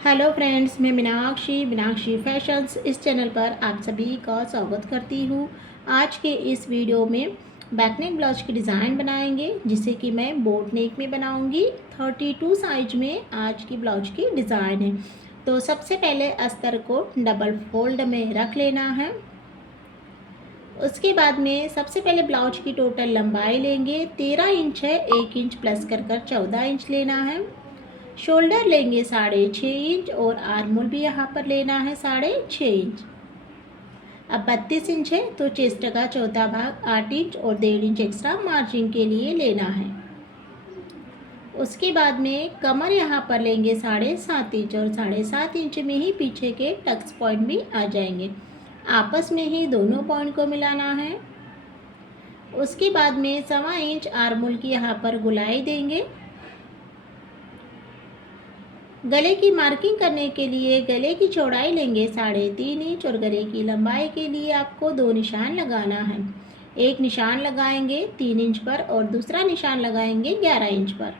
Hello friends, मैं Meenakshi fashions इस channel पर आप सभी का स्वागत करती हूँ। आज के इस वीडियो में बैक नेक ब्लाउज की डिज़ाइन बनाएंगे, जिसे कि मैं बोट नेक में बनाऊंगी। 32 साइज में आज की ब्लाउज की डिज़ाइन है। तो सबसे पहले अस्तर को डबल फोल्ड में रख लेना है। उसके बाद में सबसे पहले ब्लाउज की टोटल लंबाई लेंगे, 13 इंच है, 1 इंच प्लस कर 14 इंच लेना है। शोल्डर लेंगे 6.5 इंच और आर्म होल भी यहाँ पर लेना है 6.5 इंच। अब 32 इंच है तो चेस्ट का चौथा भाग 8 इंच और 1.5 इंच एक्स्ट्रा मार्जिन के लिए लेना है। उसके बाद में कमर यहाँ पर लेंगे 7.5 इंच और 7.5 इंच में ही पीछे के टक्स पॉइंट भी आ जाएंगे। आपस में ही दोनों पॉइंट को मिलाना है। उसके बाद में 1.25 इंच आर्म होल की यहाँ पर गुलाई देंगे। गले की मार्किंग करने के लिए गले की चौड़ाई लेंगे 3.5 इंच और गले की लंबाई के लिए आपको 2 निशान लगाना है। एक निशान लगाएंगे 3 इंच पर और दूसरा निशान लगाएंगे 11 इंच पर।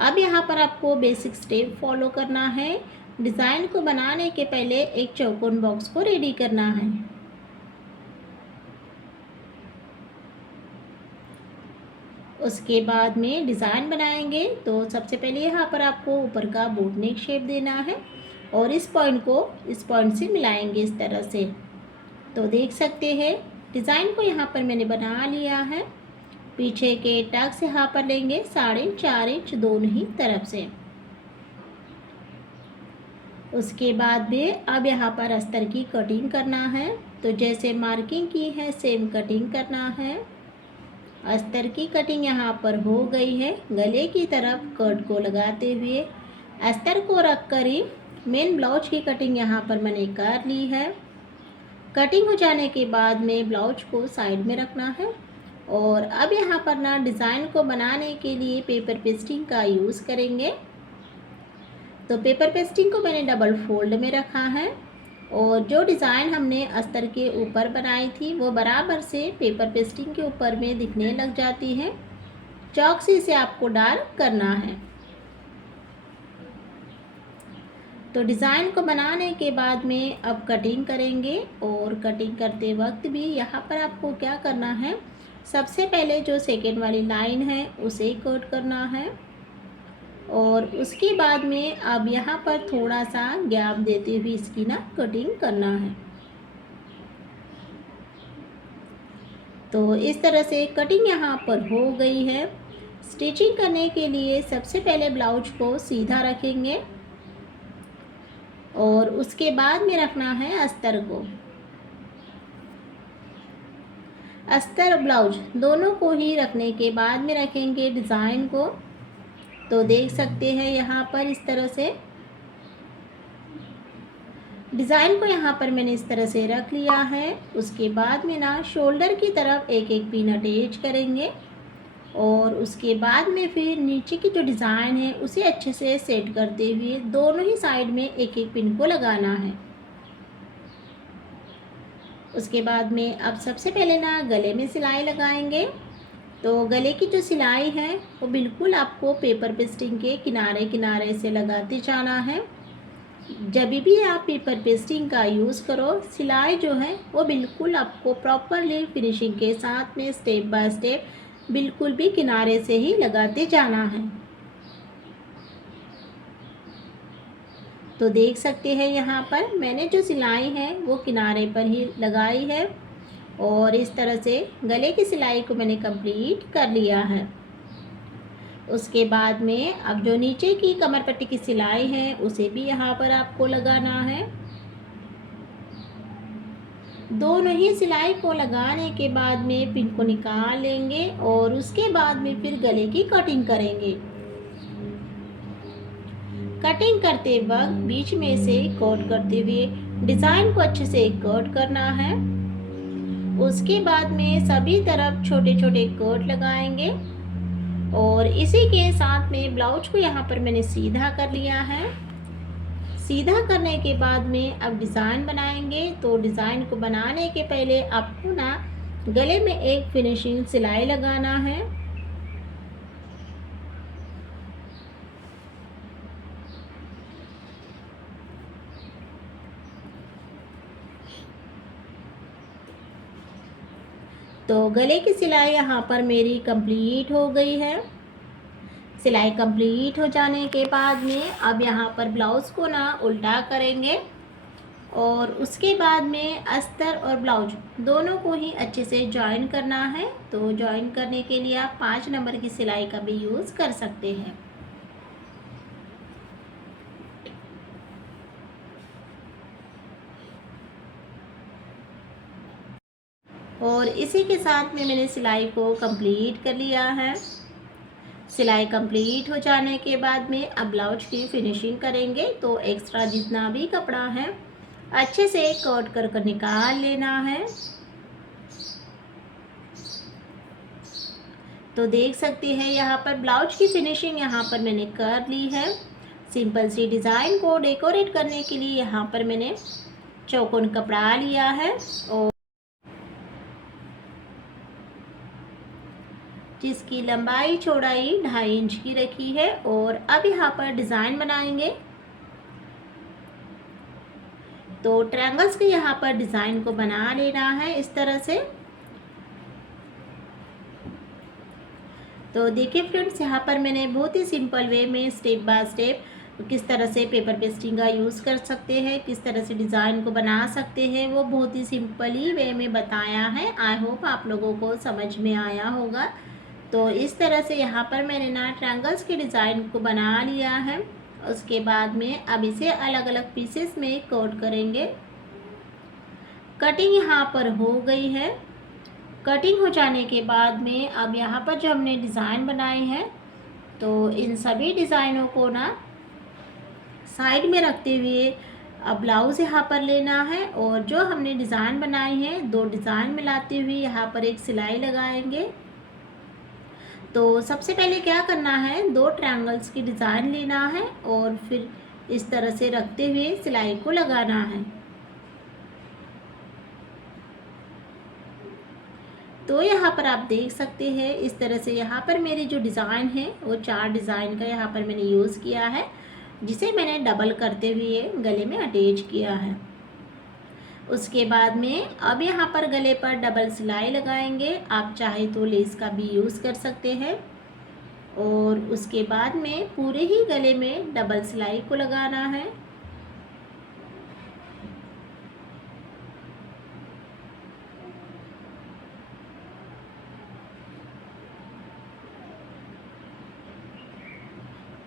अब यहाँ पर आपको बेसिक स्टेप फॉलो करना है। डिज़ाइन को बनाने के पहले एक चौकोन बॉक्स को रेडी करना है। उसके बाद में डिज़ाइन बनाएंगे तो सबसे पहले यहाँ पर आपको ऊपर का बोट नेक शेप देना है और इस पॉइंट से मिलाएंगे इस तरह से। तो देख सकते हैं डिज़ाइन को यहाँ पर मैंने बना लिया है। पीछे के टक्स यहाँ पर लेंगे 4.5 इंच दोनों ही तरफ से। उसके बाद में अब यहाँ पर अस्तर की कटिंग करना है। तो जैसे मार्किंग की है सेम कटिंग करना है। अस्तर की कटिंग यहाँ पर हो गई है। गले की तरफ कट को लगाते हुए अस्तर को रखकर ही मेन ब्लाउज की कटिंग यहाँ पर मैंने कर ली है। कटिंग हो जाने के बाद में ब्लाउज को साइड में रखना है और अब यहाँ पर ना डिज़ाइन को बनाने के लिए पेपर पेस्टिंग का यूज़ करेंगे। तो पेपर पेस्टिंग को मैंने डबल फोल्ड में रखा है और जो डिज़ाइन हमने अस्तर के ऊपर बनाई थी वो बराबर से पेपर पेस्टिंग के ऊपर में दिखने लग जाती है। चॉक से इसे आपको डार्क करना है। तो डिज़ाइन को बनाने के बाद में अब कटिंग करेंगे और कटिंग करते वक्त भी यहाँ पर आपको क्या करना है, सबसे पहले जो सेकेंड वाली लाइन है उसे कट करना है और उसके बाद में अब यहाँ पर थोड़ा सा गैप देते हुए इसकी ना कटिंग करना है। तो इस तरह से कटिंग यहाँ पर हो गई है। स्टिचिंग करने के लिए सबसे पहले ब्लाउज को सीधा रखेंगे और उसके बाद में रखना है अस्तर को। अस्तर ब्लाउज दोनों को ही रखने के बाद में रखेंगे डिज़ाइन को। तो देख सकते हैं यहाँ पर इस तरह से डिज़ाइन को यहाँ पर मैंने इस तरह से रख लिया है। उसके बाद में ना शोल्डर की तरफ एक एक पिन अटैच करेंगे और उसके बाद में फिर नीचे की जो डिज़ाइन है उसे अच्छे से सेट करते हुए दोनों ही साइड में एक एक पिन को लगाना है। उसके बाद में अब सबसे पहले ना गले में सिलाई लगाएंगे। तो गले की जो सिलाई है वो बिल्कुल आपको पेपर पेस्टिंग के किनारे किनारे से लगाते जाना है। जब भी आप पेपर पेस्टिंग का यूज़ करो, सिलाई जो है वो बिल्कुल आपको प्रॉपरली फिनिशिंग के साथ में स्टेप बाय स्टेप बिल्कुल भी किनारे से ही लगाते जाना है। तो देख सकते हैं यहाँ पर मैंने जो सिलाई है वो किनारे पर ही लगाई है और इस तरह से गले की सिलाई को मैंने कंप्लीट कर लिया है। उसके बाद में अब जो नीचे की कमर पट्टी की सिलाई है उसे भी यहाँ पर आपको लगाना है। दोनों ही सिलाई को लगाने के बाद में पिन को निकाल लेंगे और उसके बाद में फिर गले की कटिंग करेंगे। कटिंग करते वक्त बीच में से कट करते हुए डिज़ाइन को अच्छे से कट करना है। उसके बाद में सभी तरफ छोटे छोटे कट लगाएंगे और इसी के साथ में ब्लाउज को यहाँ पर मैंने सीधा कर लिया है। सीधा करने के बाद में अब डिज़ाइन बनाएंगे। तो डिज़ाइन को बनाने के पहले आपको ना गले में एक फिनिशिंग सिलाई लगाना है। तो गले की सिलाई यहाँ पर मेरी कंप्लीट हो गई है। सिलाई कंप्लीट हो जाने के बाद में अब यहाँ पर ब्लाउज़ को ना उल्टा करेंगे और उसके बाद में अस्तर और ब्लाउज दोनों को ही अच्छे से जॉइन करना है। तो जॉइन करने के लिए आप 5 नंबर की सिलाई का भी यूज़ कर सकते हैं। और इसी के साथ में मैंने सिलाई को कंप्लीट कर लिया है। सिलाई कंप्लीट हो जाने के बाद में अब ब्लाउज की फिनिशिंग करेंगे। तो एक्स्ट्रा जितना भी कपड़ा है अच्छे से कट कर निकाल लेना है। तो देख सकते हैं यहाँ पर ब्लाउज की फिनिशिंग यहाँ पर मैंने कर ली है। सिंपल सी डिज़ाइन को डेकोरेट करने के लिए यहाँ पर मैंने चौकोन कपड़ा लिया है और जिसकी लंबाई चौड़ाई 2.5 इंच की रखी है। और अब यहाँ पर डिज़ाइन बनाएंगे। तो ट्रायंगल्स के यहाँ पर डिज़ाइन को बना लेना है इस तरह से। तो देखिए फ्रेंड्स, यहाँ पर मैंने बहुत ही सिंपल वे में स्टेप बाय स्टेप किस तरह से पेपर पेस्टिंग का यूज़ कर सकते हैं, किस तरह से डिज़ाइन को बना सकते हैं, वो बहुत ही सिंपल ही वे में बताया है। आई होप आप लोगों को समझ में आया होगा। तो इस तरह से यहाँ पर मैंने ना ट्रायंगल्स के डिज़ाइन को बना लिया है। उसके बाद में अब इसे अलग अलग पीसेस में कट करेंगे। कटिंग यहाँ पर हो गई है। कटिंग हो जाने के बाद में अब यहाँ पर जो हमने डिज़ाइन बनाए हैं तो इन सभी डिज़ाइनों को ना साइड में रखते हुए अब ब्लाउज़ यहाँ पर लेना है और जो हमने डिज़ाइन बनाए हैं 2 डिज़ाइन मिलाते हुए यहाँ पर एक सिलाई लगाएंगे। तो सबसे पहले क्या करना है, 2 ट्रायंगल्स की डिज़ाइन लेना है और फिर इस तरह से रखते हुए सिलाई को लगाना है। तो यहाँ पर आप देख सकते हैं इस तरह से यहाँ पर मेरी जो डिज़ाइन है वो 4 डिज़ाइन का यहाँ पर मैंने यूज़ किया है, जिसे मैंने डबल करते हुए गले में अटैच किया है। उसके बाद में अब यहाँ पर गले पर डबल सिलाई लगाएंगे। आप चाहे तो लेस का भी यूज़ कर सकते हैं। और उसके बाद में पूरे ही गले में डबल सिलाई को लगाना है।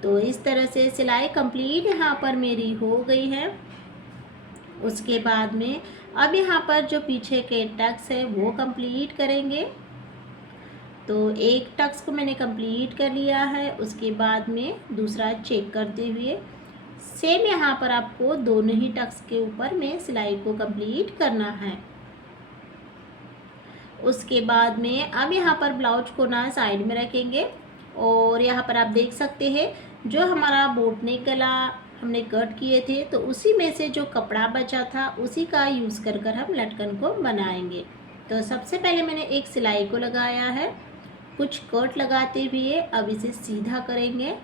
तो इस तरह से सिलाई कंप्लीट यहाँ पर मेरी हो गई है। उसके बाद में अब यहाँ पर जो पीछे के टक्स है वो कंप्लीट करेंगे। तो एक टक्स को मैंने कंप्लीट कर लिया है। उसके बाद में दूसरा चेक करते हुए सेम यहाँ पर आपको दोनों ही टक्स के ऊपर में सिलाई को कंप्लीट करना है। उसके बाद में अब यहाँ पर ब्लाउज को ना साइड में रखेंगे और यहाँ पर आप देख सकते हैं जो हमारा बोट नेक गला हमने कट किए थे तो उसी में से जो कपड़ा बचा था उसी का यूज़ कर कर हम लटकन को बनाएंगे। तो सबसे पहले मैंने एक सिलाई को लगाया है, कुछ कट लगाते हुए अब इसे सीधा करेंगे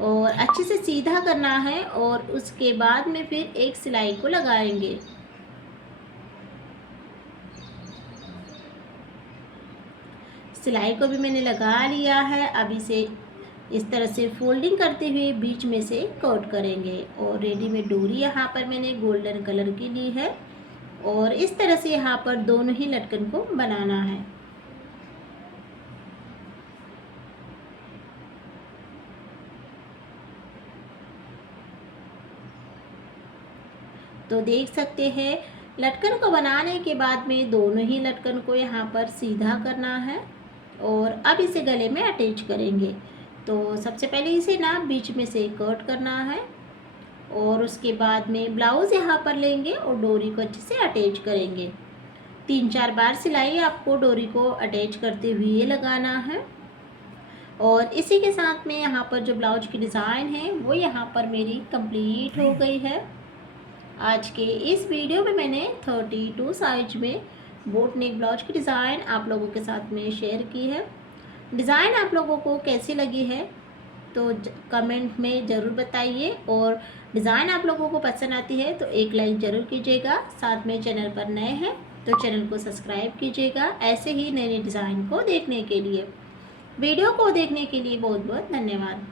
और अच्छे से सीधा करना है और उसके बाद में फिर एक सिलाई को लगाएंगे। सिलाई को भी मैंने लगा लिया है। अब इसे इस तरह से फोल्डिंग करते हुए बीच में से कट करेंगे और रेडीमेड डोरी यहाँ पर मैंने गोल्डन कलर की ली है और इस तरह से यहाँ पर दोनों ही लटकन को बनाना है। तो देख सकते हैं लटकन को बनाने के बाद में दोनों ही लटकन को यहाँ पर सीधा करना है और अब इसे गले में अटैच करेंगे। तो सबसे पहले इसे ना बीच में से कट करना है और उसके बाद में ब्लाउज़ यहाँ पर लेंगे और डोरी को अच्छे से अटैच करेंगे। 3-4 बार सिलाई आपको डोरी को अटैच करते हुए लगाना है। और इसी के साथ में यहाँ पर जो ब्लाउज की डिज़ाइन है वो यहाँ पर मेरी कंप्लीट हो गई है। आज के इस वीडियो में मैंने 32 साइज में बोट नेक ब्लाउज की डिज़ाइन आप लोगों के साथ में शेयर की है। डिज़ाइन आप लोगों को कैसी लगी है तो कमेंट में ज़रूर बताइए और डिज़ाइन आप लोगों को पसंद आती है तो एक लाइक ज़रूर कीजिएगा। साथ में चैनल पर नए हैं तो चैनल को सब्सक्राइब कीजिएगा ऐसे ही नए नए डिज़ाइन को देखने के लिए। वीडियो को देखने के लिए बहुत बहुत धन्यवाद।